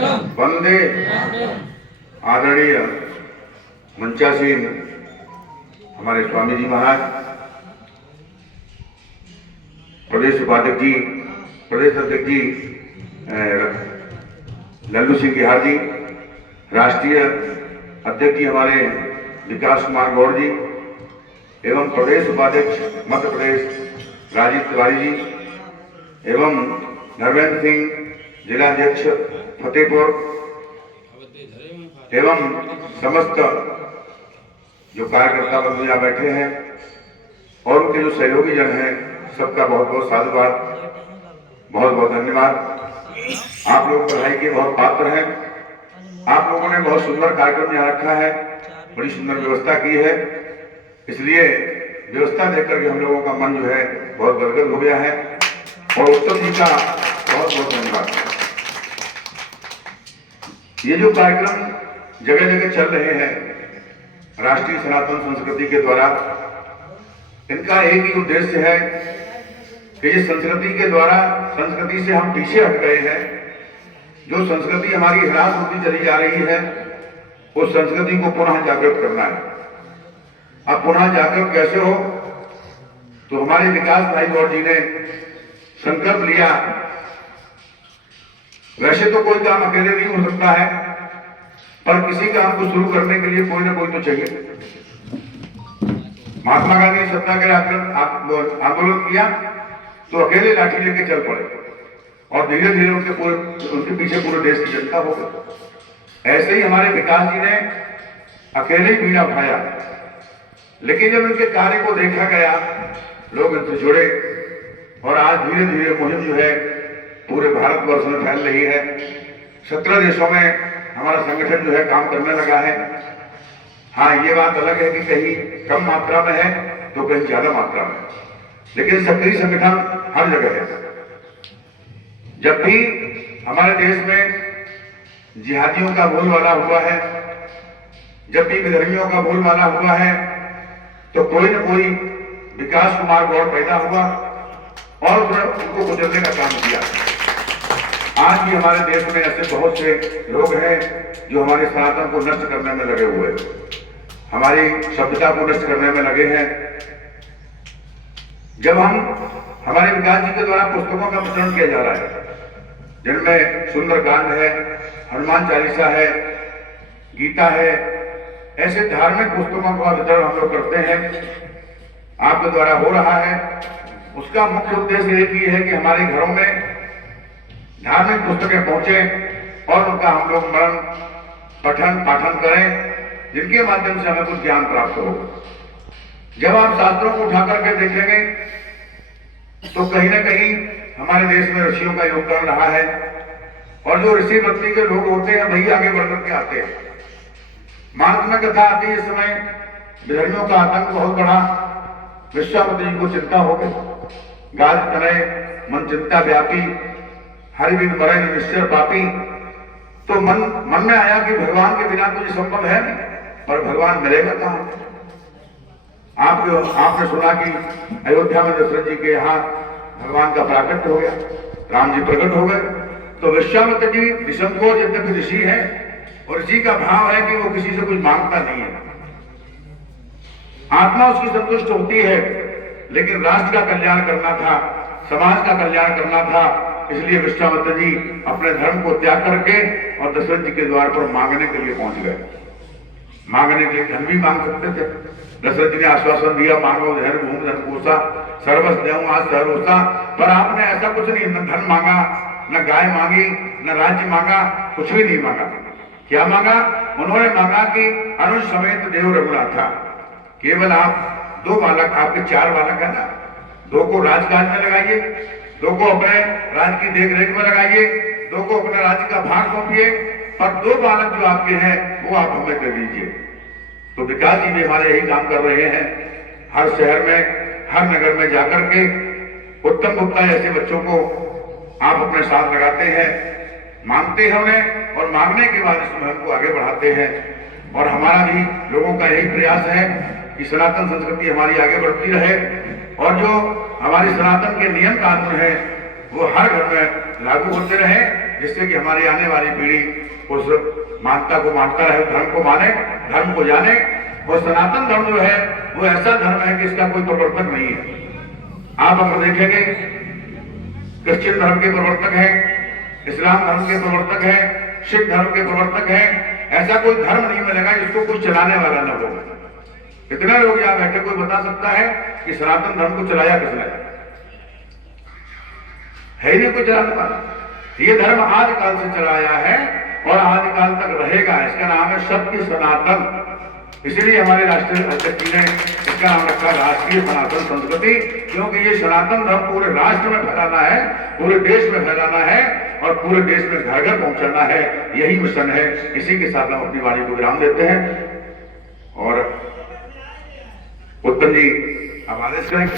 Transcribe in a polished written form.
वंदे आदरणीय मंचासीन हमारे स्वामी जी महाराज, प्रदेश उपाध्यक्ष जी, प्रदेश अध्यक्ष जी लल्लू सिंह बिहार जी, राष्ट्रीय अध्यक्ष जी हमारे विकास कुमार गौड़ जी एवं प्रदेश उपाध्यक्ष मध्य प्रदेश राजीव तिवारी जी एवं नरवेंद्र सिंह जिलाध्यक्ष फतेहपुर एवं समस्त जो कार्यकर्ता वर्ग यहाँ बैठे हैं और उनके जो सहयोगी जन हैं, सबका बहुत बहुत साधुवाद, बहुत बहुत धन्यवाद। आप लोग बधाई के बहुत पात्र हैं। आप लोगों ने बहुत सुंदर कार्यक्रम यहाँ रखा है, बड़ी सुंदर व्यवस्था की है, इसलिए व्यवस्था देख करके हम लोगों का मन जो है बहुत गदगद हो गया है और उत्तम जी का बहुत बहुत धन्यवाद। ये जो कार्यक्रम जगह जगह चल रहे हैं राष्ट्रीय सनातन संस्कृति के द्वारा, इनका एक ही उद्देश्य है कि इस संस्कृति के द्वारा संस्कृति से हम पीछे हट गए हैं। जो संस्कृति हमारी ह्रास होती चली जा रही है, उस संस्कृति को पुनः जागृत करना है। अब पुनः जागृत कैसे हो, तो हमारे विकास भाई गौड़ जी ने संकल्प लिया। वैसे तो कोई काम अकेले नहीं हो सकता है, पर किसी काम को शुरू करने के लिए कोई ना कोई तो चाहिए। महात्मा गांधी ने सत्याग्रह आंदोलन किया तो अकेले लाठी लेके चल पड़े और धीरे धीरे उनके पीछे पूरे देश की जनता हो गई। ऐसे ही हमारे विकास जी ने अकेले ही बीड़ा उठाया, लेकिन जब उनके कार्य को देखा गया, लोग इनसे जुड़े और आज धीरे धीरे मुहिम जो है पूरे भारतवर्ष में फैल रही है। 17 देशों में हमारा संगठन जो है काम करने लगा है। हाँ, ये बात अलग है कि कहीं कम मात्रा में है तो कहीं ज्यादा मात्रा में, लेकिन सक्रिय संगठन हर जगह है। जब भी हमारे देश में जिहादियों का बोलबाला हुआ है, जब भी विधर्मियों का बोलबाला हुआ है, तो कोई न कोई विकास कुमार गौड़ पैदा हुआ और उनको गुजरने का काम किया। आज भी हमारे देश में ऐसे बहुत से लोग हैं जो हमारे सनातन को नष्ट करने में लगे हुए हैं, हमारी सभ्यता को नष्ट करने में लगे हैं। जब हम हमारे विकास जी के द्वारा पुस्तकों का वितरण किया जा रहा है, जिनमें सुंदरकांड है, हनुमान चालीसा है, गीता है, ऐसे धार्मिक पुस्तकों का वितरण हम लोग करते हैं, आपके द्वारा हो रहा है। उसका मुख्य उद्देश्य एक ही है कि हमारे घरों में धार्मिक पुस्तकें पहुंचे और उनका हम लोग मनन पठन पाठन करें, जिनके माध्यम से हमें कुछ ज्ञान प्राप्त हो। जब आप शास्त्रों को उठा करके देखेंगे तो कहीं ना कहीं हमारे देश में ऋषियों का योगदान रहा है, और जो ऋषि वृत्ति के लोग होते हैं वही आगे बढ़ करके आते हैं। मानस में कथा आती है, इस समय विधर्मियों का आतंक बहुत बढ़ा, विश्वामित्र जी को चिंता हो गई, गाज तनय मन चिंता व्यापी, हरिबिन मरे निश्चर पापी। तो मन में आया कि भगवान के बिना तो ये संभव है नहीं, पर भगवान मिलेगा कहां। आपने सुना कि अयोध्या में दशरथ जी के यहाँ भगवान का प्राकट्य हो गया, राम जी प्रकट हो गए। तो विश्वामित्र जी निसंकोच यद्यपि ऋषि है, और ऋषि का भाव है कि वो किसी से कुछ मांगता नहीं है, आत्मा उसकी संतुष्ट होती है, लेकिन राष्ट्र का कल्याण करना था, समाज का कल्याण करना था। इसलिए विश्वामित्र जी अपने धर्म को त्याग करके और दशरथ जी के द्वार पर मांगने के लिए पहुंच गए। मांगने के लिए धन भी मांग सकते थे। दशरथ जी ने आश्वासन दिया, मांगो धन भूमि धन कोसा, सर्वस्व देऊं आज सहरोसा। पर आपने ऐसा कुछ नहीं, न धन मांगा, न गाय मांगी, न राज्य मांगा, कुछ भी नहीं मांगा। क्या मांगा? उन्होंने मांगा कि अनुज समेत देव रघुनाथा, केवल आप 2 बालक, आपके 4 बालक है ना, 2 को राजकाज में लगाइए, 2 को अपने राज्य की देख रेख में लगाइए, 2 को अपने राज्य का भाग सौंपिए, पर 2 बालक जो आपके हैं वो आप हमें दे दीजिए। तो विकास जी भी हमारे यही काम कर रहे हैं। हर शहर में, हर नगर में जाकर के उत्तम गुप्ता जैसे बच्चों को आप अपने साथ लगाते हैं, मांगते हैं उन्हें, और मांगने के बाद इस मुहिम को आगे बढ़ाते हैं। और हमारा भी लोगों का यही प्रयास है कि सनातन संस्कृति हमारी आगे बढ़ती रहे, और जो हमारी सनातन के नियम कानून है वो हर घर में लागू होते रहे। जिससे कि हमारी आने वाली पीढ़ी उस मानता को मानता रहे, धर्म को माने, धर्म को जाने। और सनातन धर्म जो है वो ऐसा धर्म है कि इसका कोई प्रवर्तक नहीं है। आप अगर देखेंगे क्रिश्चियन धर्म के प्रवर्तक हैं, इस्लाम धर्म के प्रवर्तक हैं, सिख धर्म के प्रवर्तक हैं, ऐसा कोई धर्म नहीं मिलेगा जिसको कोई चलाने वाला न हो। कितने लोग यहाँ बैठे, कोई बता सकता है कि सनातन धर्म को चलाया किसने? है ही नहीं कोई चलाने वाला। ये धर्म आदिकाल से चलाया है और आदिकाल तक रहेगा। इसका नाम है सत्य सनातन। इसीलिए हमारे राष्ट्रीय अध्यक्ष जी ने इसका नाम रखा राष्ट्रीय सनातन संस्कृति, क्योंकि ये सनातन धर्म पूरे राष्ट्र में फैलाना है, पूरे देश में फैलाना है और पूरे देश में घर घर पहुंचाना है। यही मिशन है। इसी के साथ हम अपनी वाणी को विराम देते हैं और उत्तम जी अब आदेश करें।